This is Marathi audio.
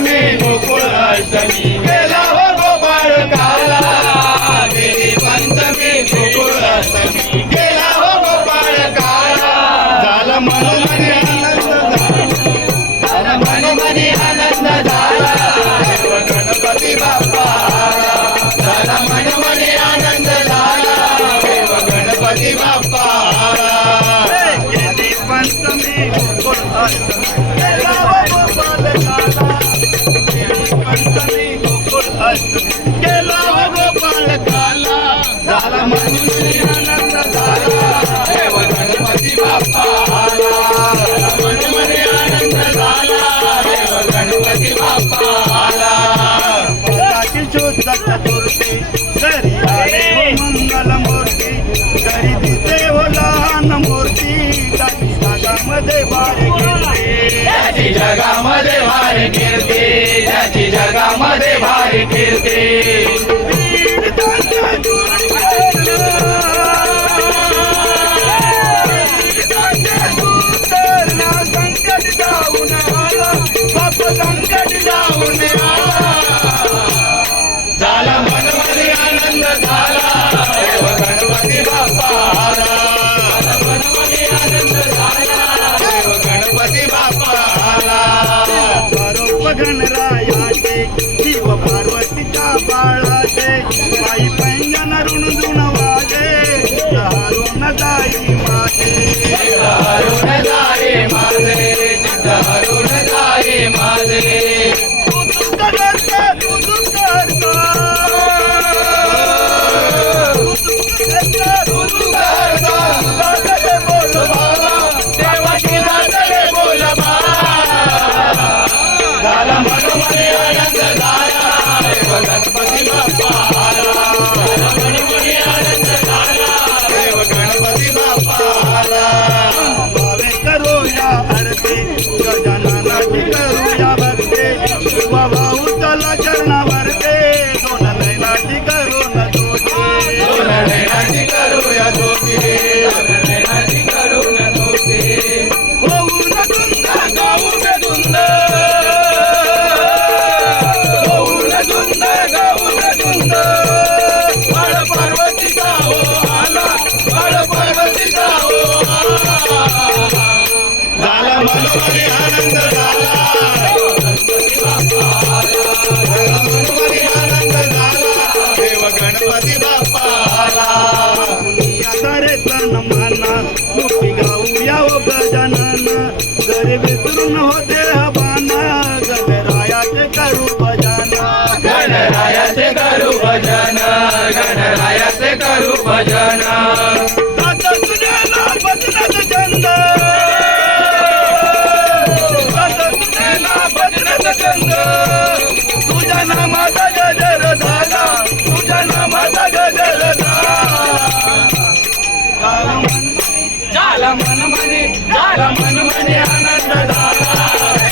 पंचमी गोकुळ अष्टमी गेला हो गोपाळ काला गेली पंचमी गोकुळ अष्टमी गेला हो गोपाळ काला झाला मनोमनी आनंद झाला देव गणपती बाप्पा झाला मनोमनी आनंद झाला देव गणपती बाप्पा गेली पंचमी गोकुळ अष्टमी गेला हो गोपाळ काला पंचमी गोकुळ अष्टमी गेला हो गोपाळ काला झाला मनोमनी आनंद झाला देव गणपती बाप्पा आला मनोमनी आनंद झाला देव गणपती बाप्पा आला पताकी शुद्ध चतुर्थी घरी आले हो मंगल मूर्ती घरी दिसे हो लहान मूर्ती त्याची जगामध्ये भारी कीर्ती त्याची जगामध्ये भारी कीर्ती त्याची जगामध्ये भारी कीर्ती संकट जाऊन आला बाप संकट जाऊन झाला मनोमनी आनंद झाला देव गणपती बाप्पा आला मनोमनी आनंद झाला देव गणपती बाप्पा आला स्वरूप गणरायाचे शिव पार्वतीच्या बाळाचे आई पैंजन रुणझुण वाजे हरून जाई माझे हरून जाई माझे हरून जाई माझे झाला मनोमनी आनंद झाला देव गणपती बाप्पा आला मनोमनी आनंद झाला देव गणपती बाप्पा आला भावे करूया आरती गजाननाची करूया भक्ती भाऊ चला चरणावरती दोन नैनाची करून दोषी दोन नैनाची करूया दोषी दोन नैनाची करून दोषी होऊन धुंद गाऊन धुंद बाळ पार्वतीचा हो आला बाळ पार्वतीचा हो झाला मनोमनी आनंद झाला मनोमनी आनंद झाला देव गणपती बाप्पा आला रे तन माना मोठी गाऊया ओ गजानना जरी विसरून होते हवाना गणरायाचे करू भजना गणरायाचे करू भजना गणरायाचे करू भजना दादा तुझ्याला भजनात छंद दादा तुझ्याला भजनात छंद तुझ्या नामाचा गजर झाला तुझ्या नामाचा गजर झाला मनमनी आनंद झाला